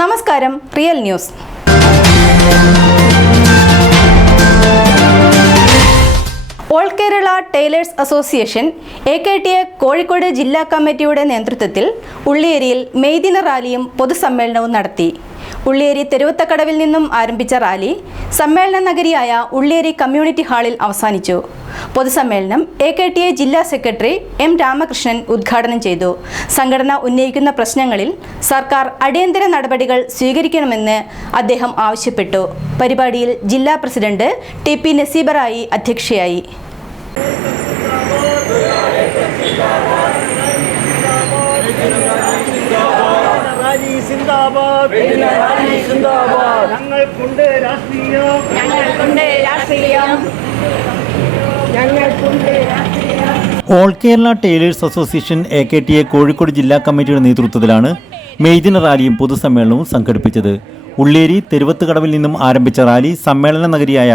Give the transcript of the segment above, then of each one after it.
നമസ്കാരം, real news. All Kerala tailors association AKTA Kozhikode ജില്ലാ കമ്മിറ്റിയുടെ നേതൃത്വത്തിൽ ഉള്ളിയേരിയിൽ മെയ്ദിന റാലിയും പൊതുസമ്മേളനവും നടത്തി. ഉള്ളിയേരി തെരുവത്തക്കടവിൽ നിന്നും ആരംഭിച്ച റാലി സമ്മേളന നഗരിയായ ഉള്ളിയേരി കമ്മ്യൂണിറ്റി ഹാളിൽ അവസാനിച്ചു. പൊതുസമ്മേളനം AKTA ജില്ലാ സെക്രട്ടറി M. രാമകൃഷ്ണൻ ഉദ്ഘാടനം ചെയ്തു. സംഘടന ഉന്നയിക്കുന്ന പ്രശ്നങ്ങളിൽ സർക്കാർ അടിയന്തര നടപടികൾ സ്വീകരിക്കണമെന്ന് അദ്ദേഹം ആവശ്യപ്പെട്ടു. പരിപാടിയിൽ ജില്ലാ പ്രസിഡന്റ് TP നസീബറായി അധ്യക്ഷയായി. All Kerala tailors association AKTA Kozhikode ജില്ലാ കമ്മിറ്റിയുടെ നേതൃത്വത്തിലാണ് മെയ്ദിന റാലിയും പൊതുസമ്മേളനവും സംഘടിപ്പിച്ചത്. ഉള്ളിയേരി തെരുവത്തുകടവിൽ നിന്നും ആരംഭിച്ച റാലി സമ്മേളന നഗരിയായ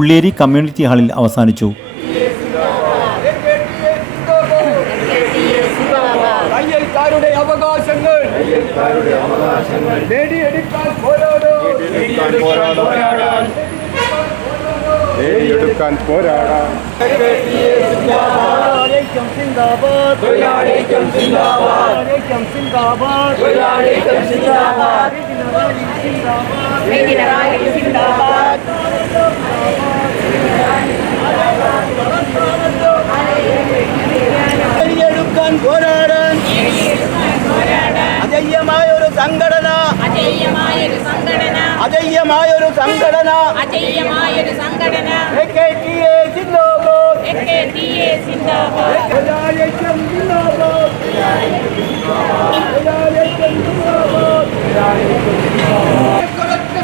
ഉള്ളിയേരി കമ്മ്യൂണിറ്റി ഹാളിൽ അവസാനിച്ചു. അജയ്യമായൊരു സംഘടന AKTA സിന്ദാബാദ്.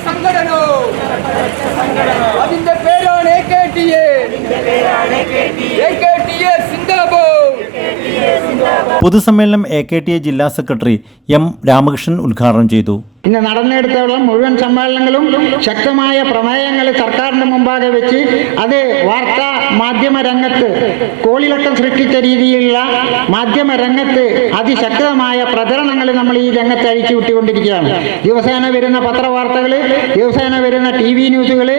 സംഘടന അതിന്റെ പേരാണ് AKTA സിന്ദാബാദ്. പൊതുസമ്മേളനം AKTA ജില്ലാ സെക്രട്ടറി M. രാമകൃഷ്ണൻ ഉദ്ഘാടനം ചെയ്തു. ഇന്ന് നടന്നെടുത്തോളം മുഴുവൻ സമ്മേളനങ്ങളും ശക്തമായ പ്രമേയങ്ങൾ സർക്കാരിന്റെ മുമ്പാകെ വെച്ച് അത് വാർത്താ മാധ്യമ രംഗത്ത് കോളിളക്കം സൃഷ്ടിച്ച രീതിയിലുള്ള മാധ്യമ രംഗത്ത് അതിശക്തമായ പ്രചരണങ്ങൾ നമ്മൾ ഈ രംഗത്ത് അഴിച്ചു വിട്ടുകൊണ്ടിരിക്കുകയാണ്. ദിവസേന വരുന്ന പത്രവാർത്തകൾ, ദിവസേന വരുന്ന TV ന്യൂസുകൾ,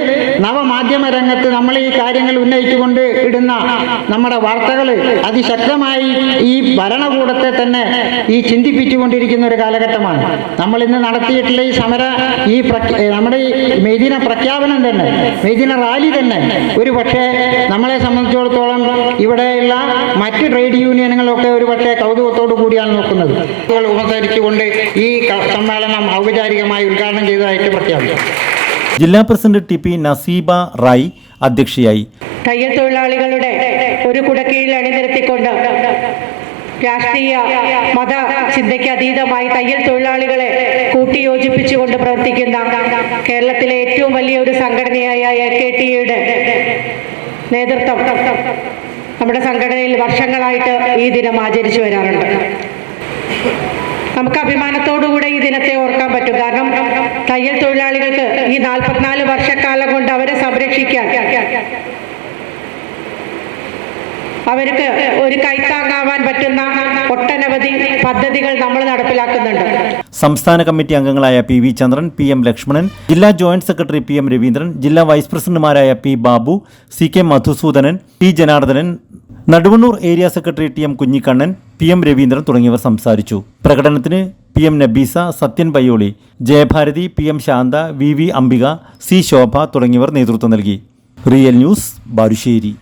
നവമാധ്യമ രംഗത്ത് നമ്മൾ ഈ കാര്യങ്ങൾ ഉന്നയിച്ചുകൊണ്ട് ഇടുന്ന നമ്മുടെ വാർത്തകൾ അതിശക്തമായി ഈ ഭരണകൂടത്തെ തന്നെ ഈ ചിന്തിപ്പിച്ചുകൊണ്ടിരിക്കുന്ന ഒരു കാലഘട്ടമാണ്. നമ്മൾ ഇന്ന് നടത്തിയിട്ടുള്ള ഈ സമര നമ്മുടെ ഈ മെയ്ദിന പ്രഖ്യാപനം തന്നെ, മെയ്ദിന റാലി തന്നെ ഒരു പക്ഷേ നമ്മളെ സംബന്ധിച്ചിടത്തോളം ഇവിടെയുള്ള മറ്റ് ട്രേഡ് യൂണിയനുകളൊക്കെ ഒരു പക്ഷേ കൗതുകത്തോടു കൂടിയാണ് നോക്കുന്നത്. ഉപസരിച്ചുകൊണ്ട് ഈ സമ്മേളനം ഔപചാരികമായി ഉദ്ഘാടനം ചെയ്തതായിട്ട് പ്രഖ്യാപിച്ചു. ജില്ലാ പ്രസിഡന്റ് TP നസീബ റായി അധ്യക്ഷയായി. തയ്യൽ തൊഴിലാളികളുടെ ഒരു കുടക്കീഴിൽ അണിനിരത്തിക്കൊണ്ട് രാഷ്ട്രീയ മത ചിന്തയ്ക്ക് അതീതമായി തയ്യൽ തൊഴിലാളികളെ കൂട്ടിയോജിപ്പിച്ചുകൊണ്ട് പ്രവർത്തിക്കുന്ന കേരളത്തിലെ ഏറ്റവും വലിയ ഒരു സംഘടനയായ AKTAയുടെ നേതൃത്വം നമ്മുടെ സംഘടനയിൽ വർഷങ്ങളായിട്ട് ഈ ദിനം ആചരിച്ചു വരാറുണ്ട്. നമുക്ക് അഭിമാനത്തോടുകൂടെ ഈ ദിനത്തെ ഓർക്കാൻ പറ്റും. കാരണം തയ്യൽ തൊഴിലാളികൾക്ക് ഈ 44 വർഷക്കാലം കൊണ്ട് അവരെ സംരക്ഷിക്കാൻ, അവർക്ക് ഒരു കൈത്താങ്ങാവാൻ പറ്റുന്ന ഒട്ടനവധി പദ്ധതികൾ നമ്മൾ നടപ്പിലാക്കുന്നുണ്ട്. സംസ്ഥാന കമ്മിറ്റി അംഗങ്ങളായ PV ചന്ദ്രൻ, PM ലക്ഷ്മണൻ, ജില്ലാ ജോയിന്റ് സെക്രട്ടറി PM രവീന്ദ്രൻ, ജില്ലാ വൈസ് പ്രസിഡന്റുമാരായ P Babu, CK Madhusudanan, T Janardanan, Naduvannur area secretary TM Kunhikannan, PM Raveendran തുടങ്ങിയവർ സംസാരിച്ചു. പ്രകടനത്തിന് PM Nabeesa, Sathyan Payyoli, Jayabharathi, PM Shantha, VV Ambika, C ശോഭ തുടങ്ങിയവർ നേതൃത്വം നൽകി. Real news, Balussery.